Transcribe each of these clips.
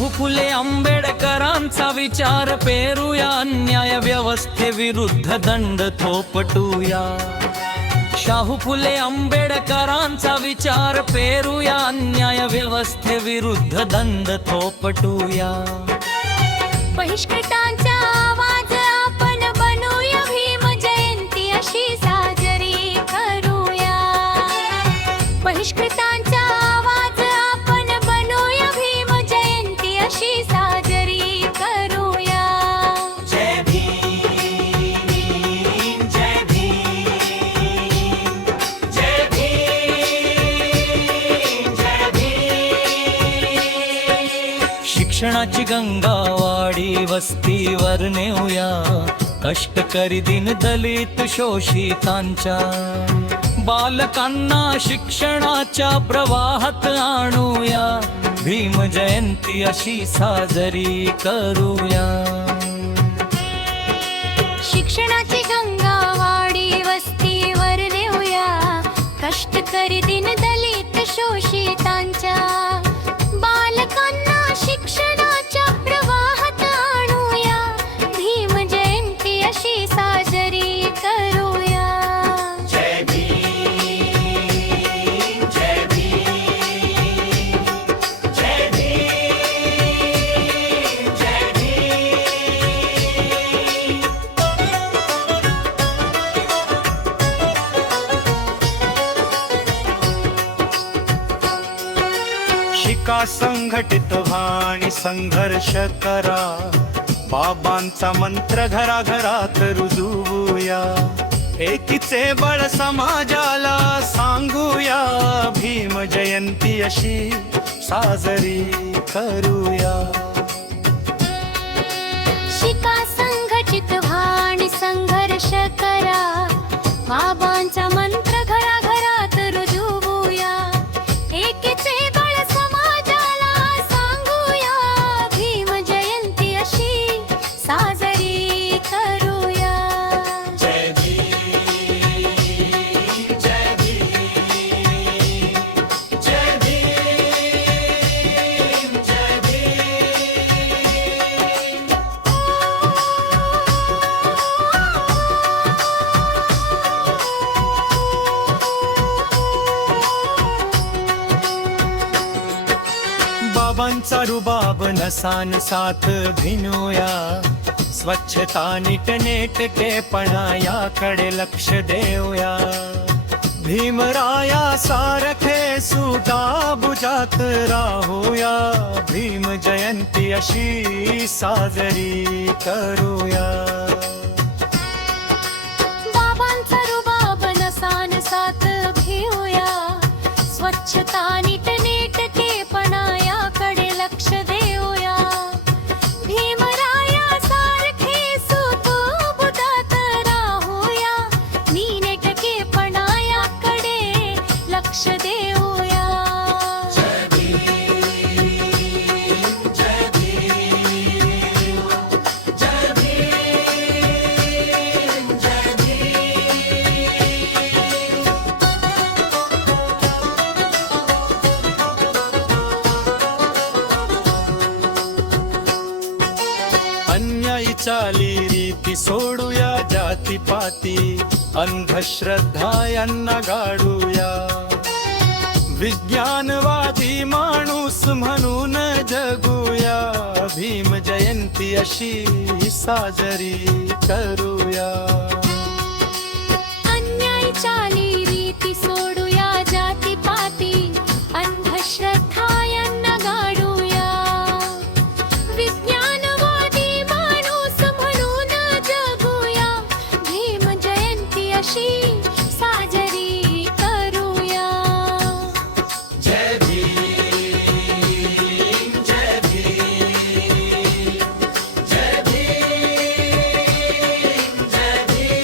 शाहू फुले आंबेडकरांचा विचार पेरूया, अन्याय व्यवस्थेविरुद्ध दंड थोपटूया। शाहू फुले आंबेडकरांचा विचार पेरूया, अन्याय व्यवस्थेविरुद्ध दंड थोपटूया। बहिष्कृतांचा आवाज आपण बनूया, भीम जयंती अशी साजरी करूया। बहिष्कृतांचा आवाज आपण बनूया, भीम जयंती अशी साजरी करूया। जय भीम, जय भीम, जय भीम, जय भीम। शिक्षणाची गंगा वाडी वस्तीवर नेऊया, कष्टकरी दिन दलित शोषितांच्या। बालकांना शिक्षणाच्या प्रवाहात आणूया, भीम जयंती अशी साजरी करूया। शिक्षणाची गंगा वाडी वस्तीवर नेऊया, कष्टकरी दिन दलित शोषितांच्या। बालकांना शिक्षणाच्या प्रवाहात आणूया, भीम जयंती अशी साजरी करूया। जय भीम, जय भीम, जय भीम, जय भीम। शिका संघटित व्हा आणि संघर्ष करा, बाबांचा मंत्र घराघरात रुजवूया। एकीचे बळ समाजाला सांगूया, भीम जयंती अशी साजरी करूया। शिका संघटित व्हा आणि संघर्ष करा, बाबांचा मंत्र घराघरात रुजवूया। एकीचे बळ समाजाला सांगूया, भीम जयंती अशी साजरी करूया। जय भीम, जय भीम, जय भीम, जय भीम। बाबांचा रुबाब नसान साथ भिनूया, स्वच्छता नीटनेटकेपणा याकडे लक्ष देऊया। भीमराया सारखे सुता बुजात राहूया, भीम जयंती अशी साजरी करूया। बाबांचा रुबाब नसान साथ घेऊया, स्वच्छता नीटनेटकेपणा याकडे लक्ष देऊया। भीमराया सारखे सुतो बुजात राहूया, नीटनेटकेपणा याकडे लक्ष देऊया। जय भीम, जय भीम, जय भीम, जय भीम। अन्यायी चाली रीती सोडूया, जातीपाती अंधश्रद्धा यांना गाडूया। विज्ञानवादी माणूस म्हणून जगूया, भीम जयंती अशी साजरी करूया। अन्याय चाली रीती सोडूया, जातीपाती अंधश्रद्धा यांना गाडूया। विज्ञानवादी माणूस म्हणून जगूया, भीम जयंती अशी साजरी करूया। जय भीम, जय भीम, जय भीम, जय भीम।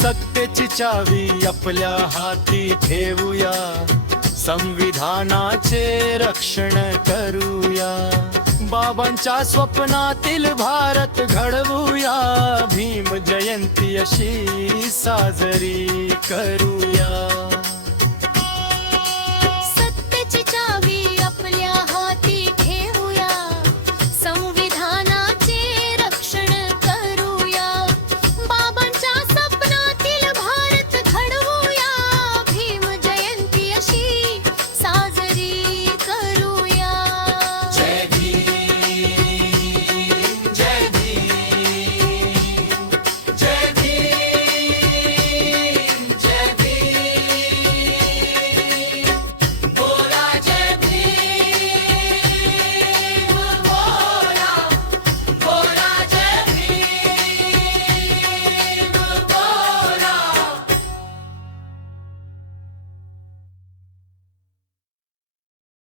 सत्तेची चावी आपल्या हाती ठेवूया, संविधानाचे रक्षण करूया। बाबांच्या स्वप्नातील भारत घडवूया, भीम जयंती अशी साजरी करूया.